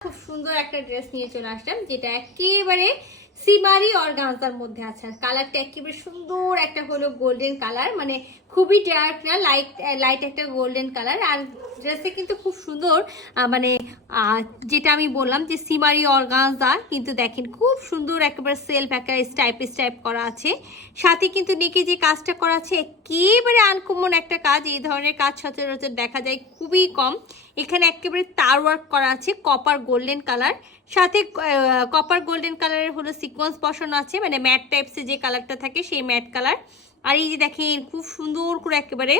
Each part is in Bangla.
খুব সুন্দর একটা ড্রেস নিয়ে চলে আসলাম, যেটা একেবারে সিমারি অর্গানজার মধ্যে আছে। আর কালারটা একেবারে সুন্দর একটা হলো গোল্ডেন কালার মানে খুবই ডার্ক না লাইট লাইট একটা গোল্ডেন কালার আর ড্রেসে কিন্তু খুব সুন্দর মানে যেটা আমি বললাম যে সিমারি অর্গানজা কিন্তু দেখেন খুব সুন্দর একেবারে সেলফ একটা স্টাইপ স্টাইপ করা আছে। সাথে কিন্তু নেকে যে কাজটা করা আছে, একেবারে আনকমন একটা কাজ, এই ধরনের কাজ সচরাচর দেখা যায় খুবই কম। এখানে একেবারে তার ওয়ার্ক করা আছে কপার গোল্ডেন কালার সাথে কপার গোল্ডেন কালারের হলো সিকোয়েন্স বসানো আছে মানে ম্যাট টাইপসের যে কালারটা থাকে, সেই ম্যাট কালার আর এই যে দেখেন, খুব সুন্দর করে একেবারে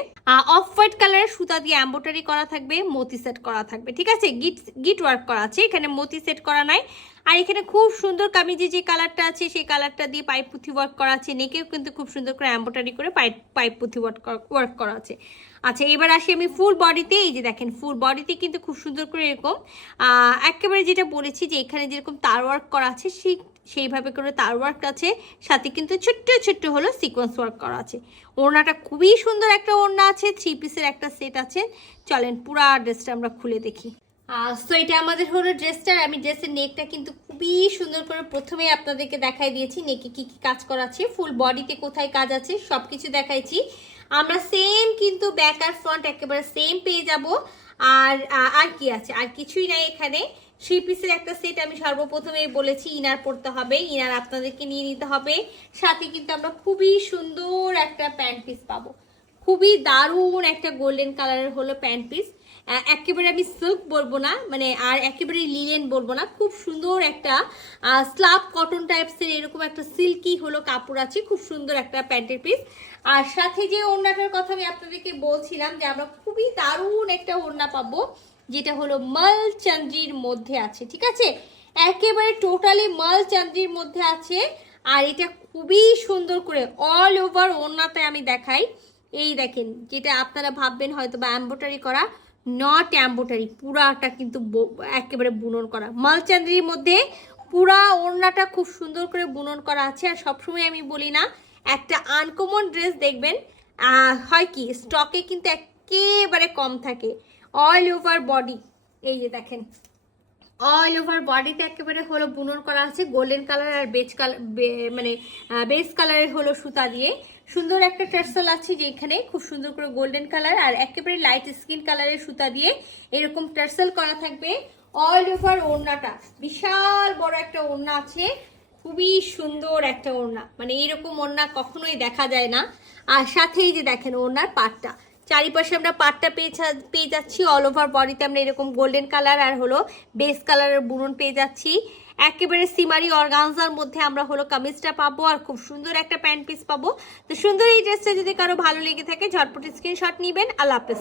অফ হোয়াইট কালারের সুতা দিয়ে এম্বোটারি করা থাকবে, মতি সেট করা থাকবে, ঠিক আছে? গিট গিট ওয়ার্ক করা আছে, এখানে মতি সেট করা নাই। আর এখানে খুব সুন্দর কামিজে যে কালারটা আছে, সেই কালারটা দিয়ে পাইপ পুঁথি ওয়ার্ক করা আছে, নেকেও কিন্তু খুব সুন্দর করে এম্বোটারি করে পাইপ পাইপ পুঁথি ওয়ার্ক করা আছে। আচ্ছা এবার আসি আমি ফুল বডিতে, এই যে দেখেন, ফুল বডিতে কিন্তু খুব সুন্দর করে এরকম একেবারে যেটা বলেছি যে এখানে যেরকম তার ওয়ার্ক করা আছে, সেই সেইভাবে করে তার ওয়ার্ক আছে। সাথে কিন্তু ছোট্ট ছোট্ট হলো সিকোয়েন্স ওয়ার্ক করা আছে। ওড়নাটা খুবই সুন্দর একটা ওড়না আছে থ্রি পিসের একটা সেট আছে। চলেন পুরা ড্রেসটা আমরা খুলে দেখি। তো এটা আমাদের হলো ড্রেসটার আমি ড্রেসের নেকটা কিন্তু খুবই সুন্দর করে প্রথমে আপনাদেরকে দেখাই দিয়েছি। নেকে কি কি কাজ করা আছে ফুল বডিতে কোথায় কাজ আছে সব কিছু দেখাইছি। আমরা সেম কিন্তু ব্যাক আর ফ্রন্ট একেবারে সেম পেয়ে যাব। আর আর কি আছে? আর কিছুই নাই এখানে। থ্রি পিসের একটা সেট আমি সর্বপ্রথমেই বলেছি, ইনার পড়তে হবে, ইনার আপনাদেরকে নিয়ে নিতে হবে। সাথে কিন্তু আমরা খুবই সুন্দর একটা প্যান্ট পিস পাবো। খুবই দারুণ একটা গোল্ডেন কালারের হলো প্যান্ট পিস একেবারে আমি সিল্ক বলব না মানে আর একেবারে লিলেন বলব না, খুব সুন্দর একটা স্লাব কটন টাইপসের এরকম একটা সিল্কি হলো কাপড় আছে, খুব সুন্দর একটা প্যান্টের পিস আর সাথে যে ওড়নাটার কথা আমি আপনাদেরকে বলছিলাম যে আমরা খুবই দারুণ একটা ওড়না পাবো। যেটা হলো মাল চান্দ্রির মধ্যে আছে, ঠিক আছে? একেবারে টোটালি মাল চান্দ্রির মধ্যে আছে, আর এটা খুবই সুন্দর করে অল ওভার ওড়নাতে আমি দেখাই। এই দেখেন, যেটা আপনারা ভাববেন হয়তো বা অ্যাম্বোটারি করা নট অ্যাম্বোটারি পুরাটা কিন্তু একেবারে বুনন করা। মালচান্দ্রির মধ্যে পুরা ওড়নাটা খুব সুন্দর করে বুনন করা আছে, আর সবসময় আমি বলি না, একটা আনকমন ড্রেস দেখবেন হয় কি স্টকে কিন্তু একেবারে কম থাকে। অল ওভার বডি এই যে দেখেন। অল ওভার বডিতে একেবারে হলো বুনন করা আছে গোল্ডেন কালার আর বেজ কালার মানে বেজ কালারের হলো সুতা দিয়ে। সুন্দর একটা টার্সেল আছে যে যেখানে খুব সুন্দর করে গোল্ডেন কালার আর একেবারে লাইট স্কিন কালারের সুতা দিয়ে এরকম টার্সেল করা থাকবে। অল ওভার ওড়নাটা, বিশাল বড় একটা ওড়না আছে, খুবই সুন্দর একটা ওড়না। মানে এরকম ওড়না কখনোই দেখা যায় না। আর সাথেই যে দেখেন ওড়নার পাটটা চারিপাশে আমরা পাটটা পেয়ে পেয়ে যাচ্ছি অল ওভার বডিতে আমরা এরকম গোল্ডেন কালার আর হলো বেস কালারের বুনন পেয়ে যাচ্ছি। একেবারে সিমারি অর্গানজার মধ্যে আমরা হলো কামিজটা পাবো আর খুব সুন্দর একটা প্যান্ট পিস পাবো। তো সুন্দর এই ড্রেসটা যদি কারও ভালো লেগে থাকে, ঝটপট স্ক্রিনশট নেবেন। আল্লাহ হাফেজ।